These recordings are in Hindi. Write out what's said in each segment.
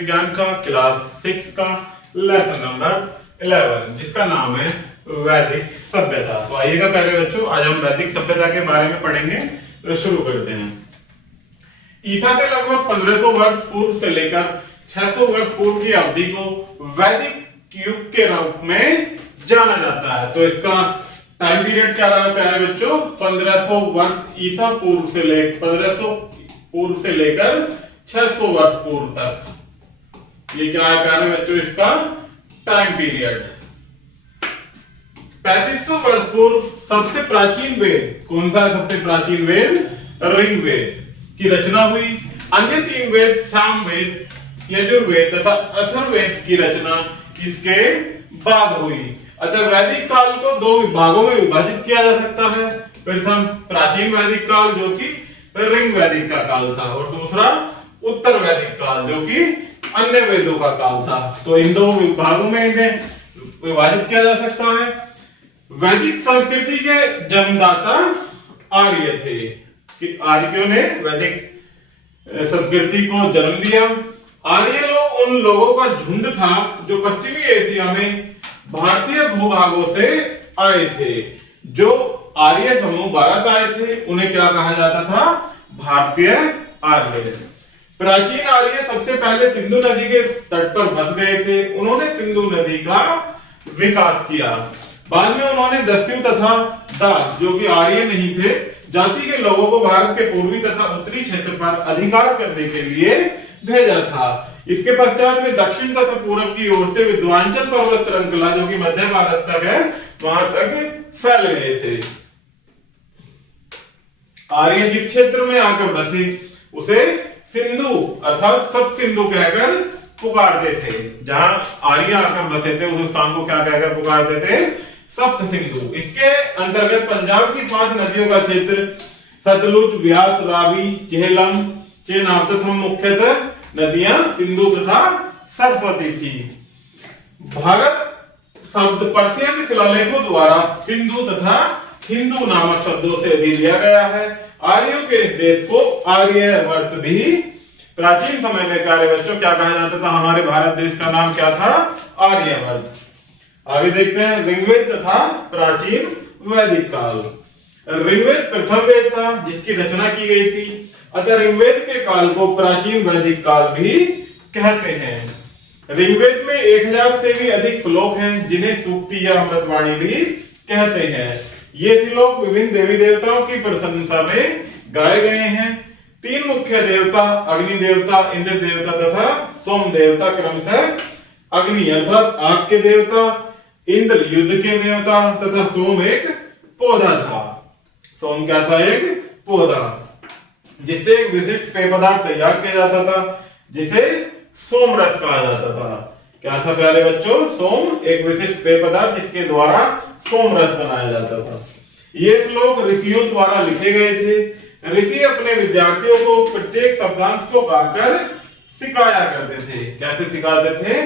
विज्ञान का क्लास 6 का लेसन नंबर 11 जिसका नाम है वैदिक सभ्यता। तो आइएगा प्यारे बच्चों, आज हम वैदिक सभ्यता के बारे में पढ़ेंगे। तो शुरू करते हैं। ईसा से लगभग 1500 वर्ष पूर्व से लेकर 600 वर्ष पूर्व की अवधि को वैदिक युग के रूप में जाना जाता है। तो इसका टाइम पीरियड क्या रहा प्यारे बच्चों? 1500 वर्ष ईसा पूर्व से 1500 पूर्व से लेकर 600 वर्ष पूर्व तक। ये क्या है प्यारे बच्चों? इसका टाइम पीरियड। 3500 वर्ष पूर्व सबसे प्राचीन वेद कौन सा है? सबसे प्राचीन वेद ऋग्वेद की रचना हुई। अन्य 3 वेद सामवेद, यजुर्वेद तथा अथर्ववेद की रचना इसके बाद हुई। अतः वैदिक काल को 2 भागों में विभाजित किया जा सकता है। प्रथम प्राचीन वैदिक काल जो कि ऋग वैदिक का काल था, और दूसरा उत्तर वैदिक काल जो कि अन्य वेदों का काल था। तो इन 2 विभागों में इन्हें विभाजित किया जा सकता है। वैदिक संस्कृति के जन्मदाता आर्य थे कि आर्यों ने वैदिक संस्कृति को जन्म दिया। आर्य लोग उन लोगों का झुंड था जो पश्चिमी एशिया में भारतीय भूभागों से आए थे। जो आर्य समूह भारत आए थे उन्हें क्या कहा जाता था? भारतीय आर्य। प्राचीन आर्य सबसे पहले सिंधु नदी के तट पर बस गए थे। उन्होंने सिंधु नदी का विकास किया। बाद में उन्होंने दस्यु तथा दास जो कि आर्य नहीं थे जाति के लोगों को भारत के पूर्वी तथा उत्तरी क्षेत्र पर अधिकार करने के लिए भेजा था। इसके पश्चात वे दक्षिण तथा पूर्व की ओर से विंध्याचल पर्वत श्रृंखला जो कि मध्य भारत तक है वहां तक फैल गए थे। आर्य जिस क्षेत्र में आकर बसे उसे सिंधु अर्थात सप्त सिंधु कहकर पुकारते थे। जहां आर्य आकर बसे थे उस स्थान को क्या कहकर पुकारते थे? सप्त सिंधु। इसके अंतर्गत पंजाब की 5 नदियों का क्षेत्र सतलुज, व्यास, रावी, झेलम, चेनाब तथा मुख्यतः नदियां सिंधु तथा सरस्वती थी। भारत शब्द पर्शिया के शिलालेखों द्वारा सिंधु तथा हिंदू नामक शब्दों से भी लिया गया है। आर्यों के इस देश को आर्यवर्त भी प्राचीन समय में प्यारे बच्चों क्या कहा जाता था? हमारे भारत देश का नाम क्या था? आर्यवर्त। आगे देखते हैं ऋग्वेद तथा प्राचीन वैदिक काल। ऋग्वेद प्रथम वेद था जिसकी रचना की गई थी। अतः ऋग्वेद के काल को प्राचीन वैदिक काल भी कहते हैं। ऋग्वेद में 1000 से भी अधिक श्लोक हैं जिन्हें सूक्ति या अमृतवाणी भी कहते हैं। ये श्लोक विभिन्न देवी देवताओं की प्रशंसा में गाए गए हैं। 3 मुख्य देवता अग्नि देवता, इंद्र देवता तथा सोम देवता क्रमशः अग्नि अर्थात आग के देवता, इंद्र युद्ध के देवता तथा सोम एक पौधा था। सोम क्या था? एक पौधा जिससे एक विशिष्ट पेय पदार्थ तैयार किया जाता था जिसे सोम रस कहा जाता था। क्या था प्यारे बच्चों? सोम एक विशिष्ट पेय पदार्थ जिसके द्वारा सोम रस बनाया जाता था। ये श्लोक ऋषियों द्वारा लिखे गए थे। ऋषि अपने विद्यार्थियों को प्रत्येक शब्दांश को गाकर सिखाया करते थे। कैसे सिखाते थे?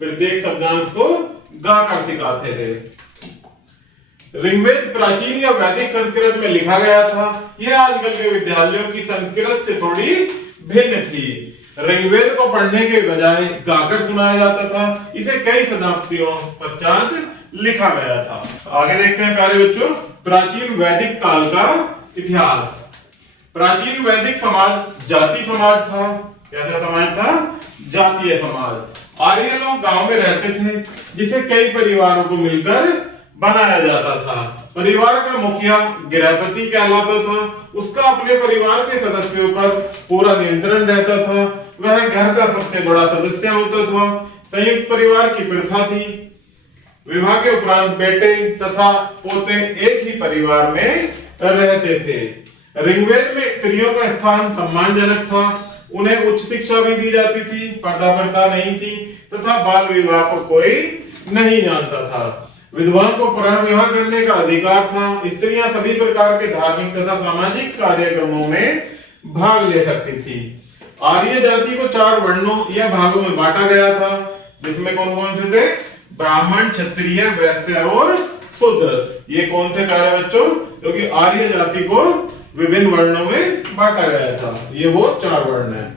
प्रत्येक शब्दांश को गाकर सिखाते थे। ऋग्वेद प्राचीन या वैदिक संस्कृत में लिखा गया था। यह आजकल के विद्यालयों की संस्कृत से थोड़ी भिन्न थी। ऋग्वेद को पढ़ने के बजाय गाकर सुनाया जाता था। इसे कई शताब्दियों पश्चात लिखा गया था। आगे देखते हैं प्यारे बच्चों प्राचीन वैदिक काल का इतिहास। प्राचीन वैदिक समाज जाति समाज था। कैसा समाज था? जातीय समाज। आर्य लोग गांव में रहते थे जिसे कई परिवारों को मिलकर बनाया जाता था। परिवार का मुखिया गृहपति कहलाता था। उसका अपने परिवार के सदस्यों पर पूरा नियंत्रण रहता था। वह घर का सबसे बड़ा सदस्य होता था। संयुक्त परिवार की प्रथा थी। विवाह के उपरांत बेटे तथा पोते एक ही परिवार में रहते थे। ऋग्वेद में स्त्रियों का स्थान सम्मानजनक था। उन्हें उच्च शिक्षा भी दी जाती थी। पर्दा प्रथा नहीं थी तथा बाल विवाह को कोई नहीं जानता था। विधवाओं को पुनर्विवाह विवाह करने का अधिकार था। स्त्रियां सभी प्रकार के धार्मिक तथा सामाजिक कार्यक्रमों में भाग ले सकती थी। आर्य जाति को 4 वर्णों या भागों में बांटा गया था जिसमें कौन कौन से थे? ब्राह्मण, क्षत्रिय, वैश्य और शूद्र। ये कौन थे प्यारे बच्चों? क्योंकि आर्य जाति को विभिन्न वर्णों में बांटा गया था। ये वो 4 वर्ण है।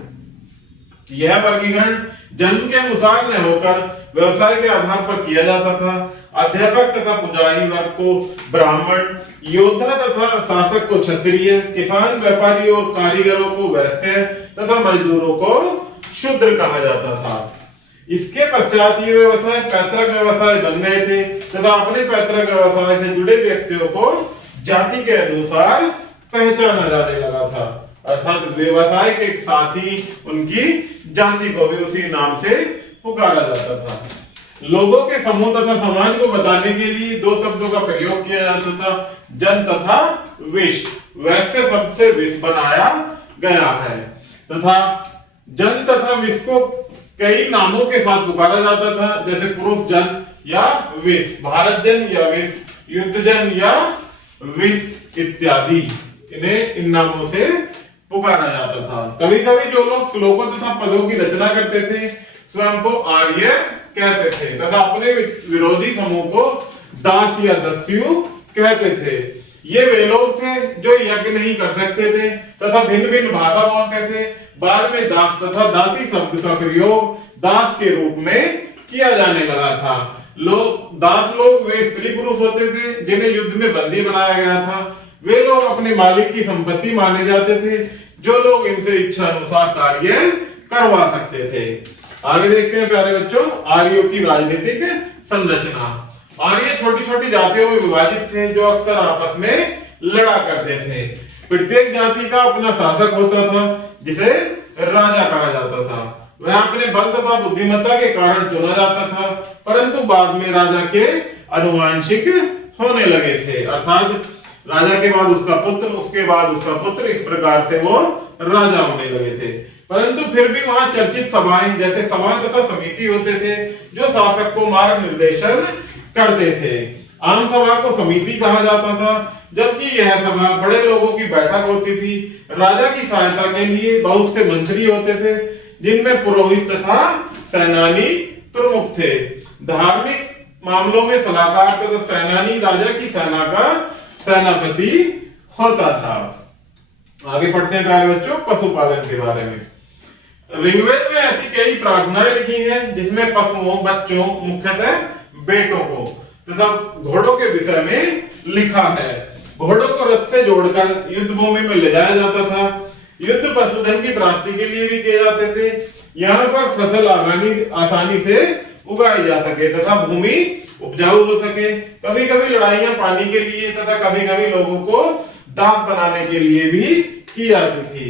यह वर्गीकरण जन्म के अनुसार न होकर व्यवसाय के आधार पर किया जाता था। अध्यापक तथा पुजारी वर्ग को ब्राह्मण, योद्धा तथा शासक को क्षत्रिय, किसान, व्यापारी और कारीगरों को वैश्य तथा मजदूरों को शूद्र कहा जाता था। इसके पश्चात ये व्यवसाय पैतृक व्यवसाय बन गए थे तथा अपने पैतृक व्यवसाय से जुड़े व्यक्तियों को जाति के अनुसार पहचाना जाने लगा था, अर्थात व्यवसाय के साथ ही उनकी जाति को भी उसी नाम से पुकारा जाता था। लोगों के समूह तथा समाज को बताने के लिए दो शब्दों का प्रयोग किया जाता था, जन तथा विष। वैश्य शब्द से विष बनाया गया है तथा जन तथा विष को कई नामों के साथ पुकारा जाता था, जैसे पुरुष जन या विष, भारत जन या विष, युद्ध जन या विष इत्यादि। इन्हें इन नामों से पुकारा जाता था। कभी कभी जो लोग श्लोकों तथा पदों की रचना करते थे स्वयं को आर्य कहते थे तथा अपने विरोधी समूह को दास या दस्यु कहते थे। ये वे लोग थे जो यज्ञ नहीं कर सकते थे तथा भिन्न भिन्न भाषा बोलते थे। बाद में दास तथा दासी शब्द का प्रयोग दास के रूप में किया जाने लगा था। दास लोग वे स्त्री पुरुष होते थे जिन्हें युद्ध में बंदी बनाया गया था। वे लोग अपने मालिक की संपत्ति माने जाते थे, जो लोग इनसे इच्छा अनुसार कार्य करवा सकते थे। आगे देखते हैं प्यारे बच्चों, आर्यों की राजनीतिक संरचना। आर्य छोटी छोटी जातियों में विभाजित थे जो अक्सर आपस में लड़ा करते थे। प्रत्येक जाति का अपना शासक होता था जिसे राजा कहा जाता था। वह अपने बल तथा बुद्धिमत्ता के कारण चुना जाता था, परंतु बाद में राजा के अनुवांशिक होने लगे थे, अर्थात राजा के बाद उसका पुत्र, उसके बाद उसका पुत्र, इस प्रकार से वो राजा होने लगे थे। परंतु फिर भी वहां चर्चित सभाएं जैसे सभा तथा समिति होते थे जो शासक को मार्ग निर्देशन करते थे। आम सभा को समिति कहा जाता था, जबकि यह सभा बड़े लोगों की बैठक होती थी। राजा की सहायता के लिए बहुत से मंत्री होते थे जिनमें पुरोहित तथा सेनानी प्रमुख थे। धार्मिक मामलों में सलाहकार तथा सेनानी राजा की सेना का सेनापति होता था। आगे पढ़ते हैं प्यारे बच्चों पशुपालन के बारे में। ऋग्वेद में ऐसी कई प्रार्थनाएं लिखी हैं जिसमें पशुओं, बच्चों, मुख्यतः बेटों को तथा घोड़ों के विषय में लिखा है। घोड़ों को रथ से जोड़कर युद्ध भूमि में ले जाया जाता था। युद्ध पशुधन की प्राप्ति के लिए भी किए जाते थे। यहाँ पर फसल आसानी से उगाई जा सके तथा भूमि उपजाऊ हो सके। कभी कभी लड़ाइयां पानी के लिए तथा कभी कभी लोगों को दास बनाने के लिए भी की जाती थी।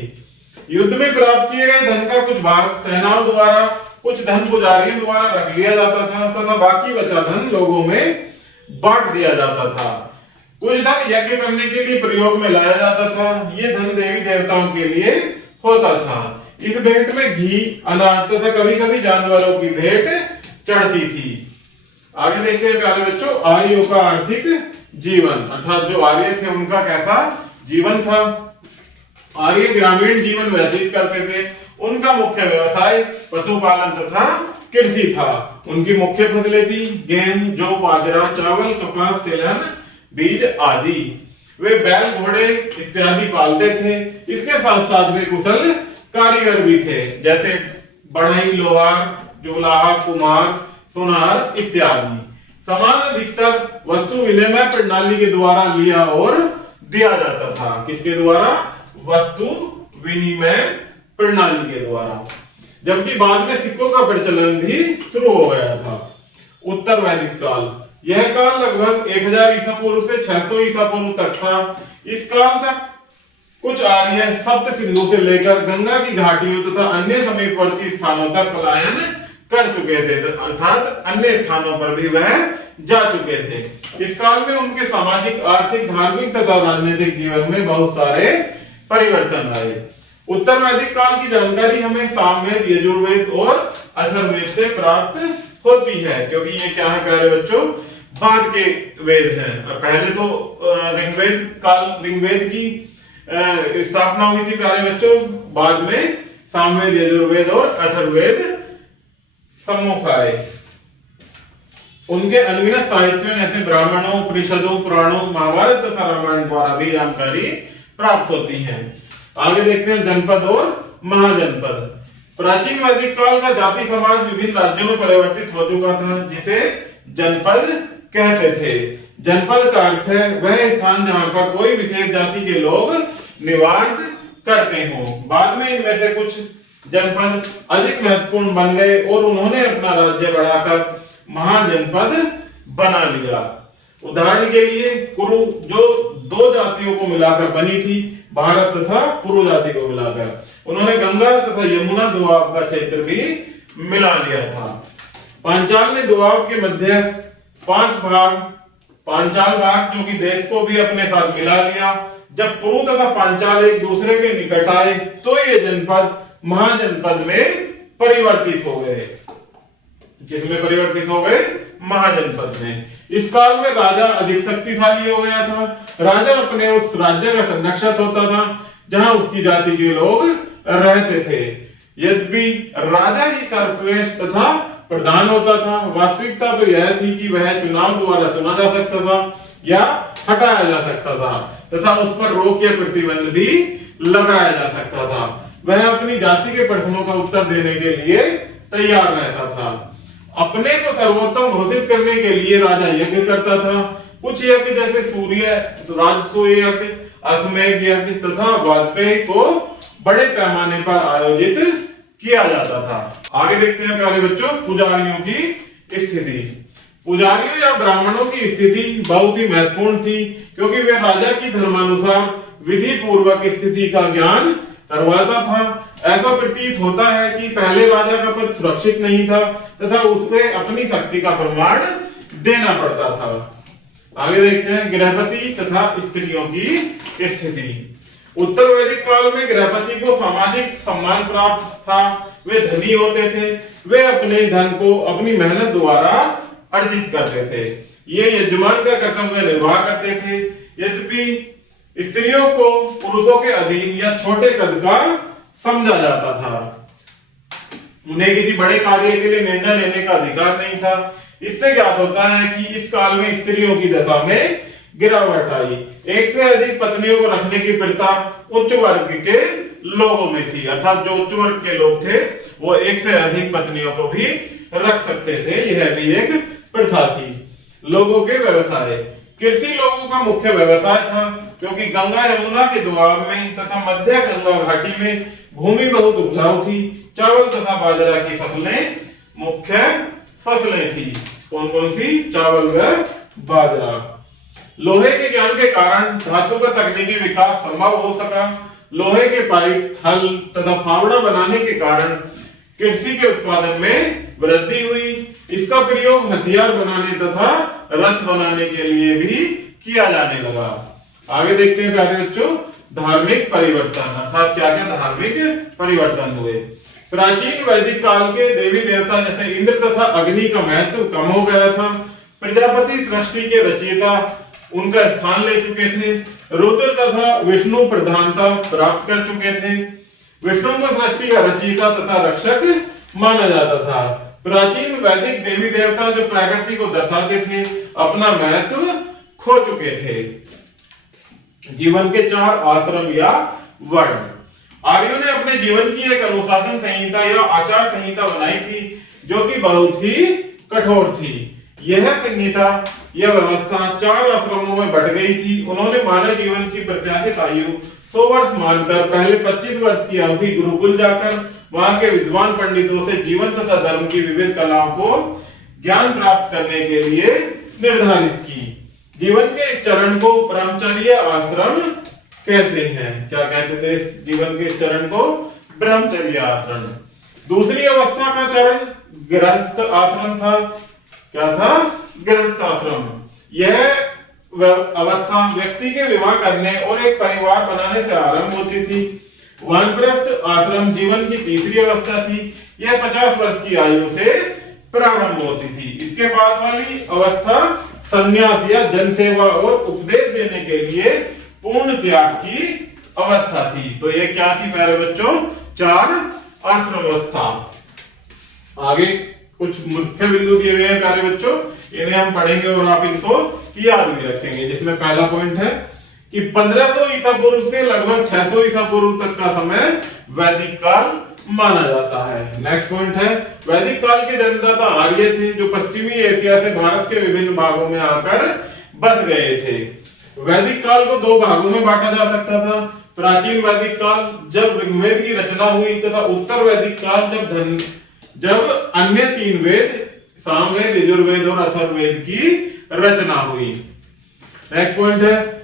युद्ध में प्राप्त किए गए धन का कुछ भाग सेनाओं द्वारा, कुछ धन पुजारियों द्वारा रख लिया जाता था तथा बाकी बचा धन लोगों में बांट दिया जाता था। कुछ धन यज्ञ करने के लिए प्रयोग में लाया जाता था। ये धन देवी देवताओं के लिए होता था। इस भेंट में घी, अनाज तथा कभी कभी जानवरों की भेंट चढ़ती थी। आगे देखते हैं प्यारे बच्चों आर्यों का आर्थिक जीवन, अर्थात जो आर्य थे उनका कैसा जीवन था। आर्य ग्रामीण जीवन व्यतीत करते थे। उनका मुख्य व्यवसाय पशुपालन तथा कृषि था। उनकी मुख्य फसलें थी गेहूं, जौ, बाजरा, चावल, कपास, तिलहन, बीज आदि। वे बैल, घोड़े इत्यादि पालते थे। इसके साथ साथ वे कुशल कारीगर भी थे, जैसे बढ़ई, लोहार, जुलाहा, कुम्हार, सुनार इत्यादि। सामान अधिकतर वस्तु विनिमय प्रणाली के द्वारा लिया और दिया जाता था। किसके द्वारा? वस्तु विनिमय प्रणाली के द्वारा। जबकि बाद में सिक्कों का प्रचलन भी शुरू हो गया था। उत्तर वैदिक काल, यह काल लगभग 1000 ईसा पूर्व से 600 ईसा पूर्व तक था। इस काल तक कुछ आर्य सप्त सिंधु से लेकर गंगा की घाटियों तथा अन्य समीपवर्ती स्थानों तक पलायन कर चुके थे, अर्थात अन्य स्थानों पर भी वह जा चुके थे। इस काल में उनके सामाजिक, आर्थिक, धार्मिक तथा राजनीतिक जीवन में बहुत सारे परिवर्तन आए। उत्तर वैदिक काल की जानकारी हमें सामवेद, यजुर्वेद और अथर्ववेद से प्राप्त होती है, क्योंकि ये क्या है प्यारे बच्चों, बाद के वेद हैं। और पहले तो ऋग्वेद की स्थापना हुई थी प्यारे बच्चों, बाद में सामवेद, यजुर्वेद और अथर्ववेद सम्मुख आए। उनके अनगिनत साहित्यों जैसे ब्राह्मणों, उपनिषदों, पुराणों, महाभारत तथा रामायण द्वारा भी जानकारी प्राप्त होती है। आगे देखते हैं जनपद और महाजनपद। प्राचीन वैदिक काल का जाति समाज विभिन्न राज्यों में परिवर्तित हो चुका था, जिसे जनपद कहते थे। जनपद का अर्थ है वह स्थान जहां पर कोई विशेष जाति के लोग निवास करते हों। बाद में इनमें से कुछ जनपद अधिक महत्वपूर्ण बन गए और उन्होंने अपना राज्य बढ़ाकर महाजनपद बना लिया। उदाहरण के लिए कुरु, जो दो जातियों को मिलाकर बनी थी, भारत तथा पुरु जाति को मिलाकर, उन्होंने गंगा तथा यमुना दोआब का क्षेत्र भी मिला लिया था। पांचाल ने दोआब के मध्य 5 भाग, पांचाल भाग जो कि देश को भी अपने साथ मिला लिया। जब पुरु तथा पांचाल एक दूसरे के निकट आए तो ये जनपद महाजनपद में परिवर्तित हो गए। किसमें परिवर्तित हो गए? महाजनपद में। इस काल में राजा अधिक शक्तिशाली हो गया था। राजा अपने उस राज्य का संरक्षक होता था जहां उसकी जाति के लोग रहते थे। यद्यपि राजा ही सर्वश्रेष्ठ तथा प्रधान होता था, वास्तविकता तो यह थी कि वह चुनाव द्वारा चुना जा सकता था या हटाया जा सकता था तथा उस पर रोक या प्रतिबंध भी लगाया जा सकता था। वह अपनी जाति के प्रश्नों का उत्तर देने के लिए तैयार रहता था। अपने को सर्वोत्तम घोषित करने के लिए राजा यज्ञ करता था। कुछ यज्ञ जैसे सूर्य राजसूय यज्ञ, अश्वमेध यज्ञ तथा वाजपेयी को बड़े पैमाने पर आयोजित किया जाता था। आगे देखते हैं प्यारे बच्चों पुजारियों की स्थिति। पुजारियों या ब्राह्मणों की स्थिति बहुत ही महत्वपूर्ण थी, क्योंकि वे राजा की धर्मानुसार विधि पूर्वक स्थिति का ज्ञान करवाता था। ऐसा प्रतीत होता है कि पहले राजा का पद सुरक्षित नहीं था तथा उसे अपनी शक्ति का प्रमाण देना पड़ता था। आगे देखते हैं गृहपति तथा स्त्रियों की स्थिति। उत्तर वैदिक काल में गृहपति को सामाजिक सम्मान प्राप्त था। वे धनी होते थे। वे अपने धन को अपनी मेहनत द्वारा अर्जित करते थे। ये यजमान का कर्तव्य निर्वाह करते थे। यद्यपि स्त्रियों को पुरुषों के अधीन या छोटे कद का समझा जाता था। उन्हें किसी बड़े कार्य के लिए निर्णय लेने का अधिकार नहीं था। इससे ज्ञात होता है कि इस काल में स्त्रियों की दशा में गिरावट आई। एक से अधिक पत्नियों को रखने की प्रथा उच्च वर्ग के लोगों में थी, अर्थात जो उच्च वर्ग के लोग थे वो एक से अधिक पत्नियों को भी रख सकते थे। यह भी एक प्रथा थी। लोगों के व्यवसाय। कृषि लोगों का मुख्य व्यवसाय था, क्योंकि गंगा यमुना के दोआब में तथा मध्य गंगा घाटी में भूमि बहुत उपजाऊ थी। चावल तथा बाजरा की फसलें मुख्य फसलें थी। कौन कौन सी? चावल व बाजरा। लोहे के ज्ञान के कारण धातु का तकनीकी विकास संभव हो सका। लोहे के पाइप, हल तथा फावड़ा बनाने के कारण कृषि के उत्पादन में वृद्धि हुई। इसका प्रयोग हथियार बनाने तथा रथ बनाने के लिए भी किया जाने लगा। आगे देखते हैं प्यारे बच्चों धार्मिक परिवर्तन, अर्थात क्या क्या धार्मिक परिवर्तन हुए। प्राचीन वैदिक काल के देवी देवता जैसे इंद्र तथा अग्नि का महत्व कम हो गया था। प्रजापति सृष्टि के रचयिता उनका स्थान ले चुके थे। रुद्र तथा विष्णु प्रधानता प्राप्त कर चुके थे। विष्णु को सृष्टि का रचयिता तथा रक्षक माना जाता था। प्राचीन वैदिक देवी देवता जो प्रकृति को दर्शाते थे अपना महत्व खो चुके थे। जीवन के 4 आश्रम या वर्ण। आर्यों ने अपने जीवन की एक अनुशासन संहिता या आचार संहिता बनाई थी, जो कि बहुत ही कठोर थी। यह संहिता यह व्यवस्था 4 आश्रमों में बट गई थी। उन्होंने मानव जीवन की प्रत्याशित आयु 100 वर्ष मानकर पहले 25 वर्ष की अवधि गुरुकुल जाकर वहां के विद्वान पंडितों से जीवन तथा धर्म की विविध कलाओं को ज्ञान प्राप्त करने के लिए निर्धारित की। जीवन के इस चरण को ब्रह्मचर्य आश्रम कहते हैं। क्या कहते थे जीवन के इस चरण को? ब्रह्मचर्य आश्रम। दूसरी अवस्था का चरण गृहस्थ आश्रम था। क्या था? गृहस्थ आश्रम। यह अवस्था व्यक्ति के विवाह करने और एक परिवार बनाने से आरंभ होती थी। वानप्रस्थ आश्रम जीवन की तीसरी अवस्था थी। यह 50 वर्ष की आयु से प्रारंभ होती थी। इसके बाद वाली अवस्था संन्यास या जनसेवा और उपदेश देने के लिए पूर्ण त्याग की अवस्था थी। तो ये क्या थी प्यारे बच्चों? 4 आश्रम अवस्था। आगे कुछ मुख्य बिंदु दिए गए हैं प्यारे बच्चों, इन्हें हम पढ़ेंगे और आप इनको याद भी रखेंगे। जिसमें पहला पॉइंट है कि 1500 ईसा पूर्व से लगभग 600 ईसा पूर्व तक का समय वैदिक काल माना जाता है। नेक्स्ट पॉइंट है वैदिक काल के जन्मदाता आर्य थे जो पश्चिमी एशिया से भारत के विभिन्न भागों में आकर बस गए थे। वैदिक काल को दो भागों में बांटा जा सकता था। प्राचीन वैदिक काल जब ऋग्वेद की रचना हुई तथा उत्तर वैदिक काल जब अन्य तीन वेद सामवेद, यजुर्वेद और अथर्ववेद की रचना हुई। नेक्स्ट पॉइंट है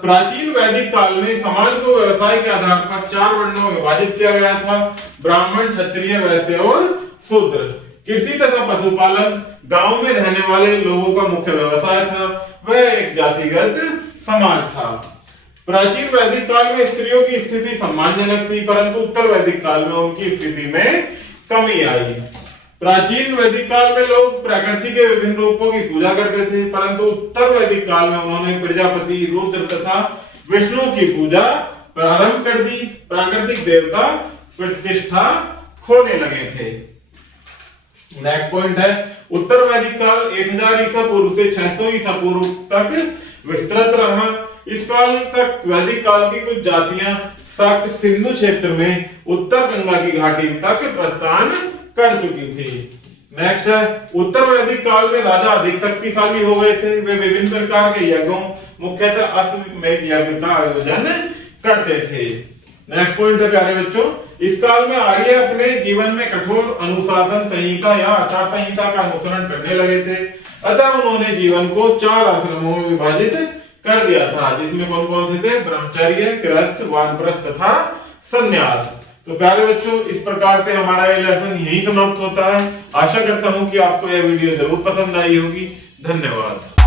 प्राचीन वैदिक काल में समाज को व्यवसाय के आधार पर 4 वर्णों में विभाजित किया गया था। ब्राह्मण, क्षत्रिय, वैश्य और शूद्र। कृषि तथा पशुपालन गांव में रहने वाले लोगों का मुख्य व्यवसाय था। वह एक जातिगत समाज था। प्राचीन वैदिक काल में स्त्रियों की स्थिति सम्मानजनक थी, परंतु उत्तर वैदिक काल में उनकी स्थिति में कमी आई। प्राचीन वैदिक काल में लोग प्रकृति के विभिन्न रूपों की पूजा करते थे, परंतु उत्तर वैदिक काल में उन्होंने प्रजापति, रुद्र तथा विष्णु की पूजा प्रारंभ कर दी। प्राकृतिक देवता प्रतिष्ठा खोने लगे थे। नेक्स्ट पॉइंट है उत्तर वैदिक काल 1000 ईसा पूर्व से 600 ईसा पूर्व तक विस्तृत रहा। इस काल तक वैदिक काल की कुछ जातियां शाक्त सिंधु क्षेत्र में उत्तर गंगा की घाटी तक प्रस्थान कर चुकी थी। नेक्स्ट है उत्तर वैदिक काल में राजा अधिक शक्तिशाली हो गए थे। वे विभिन्न प्रकार के यज्ञों, मुख्यतः अश्वमेध यज्ञ का आयोजन करते थे। नेक्स्ट पॉइंट है प्यारे बच्चों, इस काल में आर्य अपने जीवन में कठोर अनुशासन संहिता या आचार संहिता का अनुसरण करने लगे थे। अतः उन्होंने जीवन को 4 आश्रमों में विभाजित कर दिया था, जिसमें कौन कौन से थे? ब्रह्मचर्य, गृहस्थ, वानप्रस्थ तथा संन्यास। तो प्यारे बच्चों इस प्रकार से हमारा ये लेसन यही समाप्त होता है। आशा करता हूं कि आपको यह वीडियो जरूर पसंद आई होगी। धन्यवाद।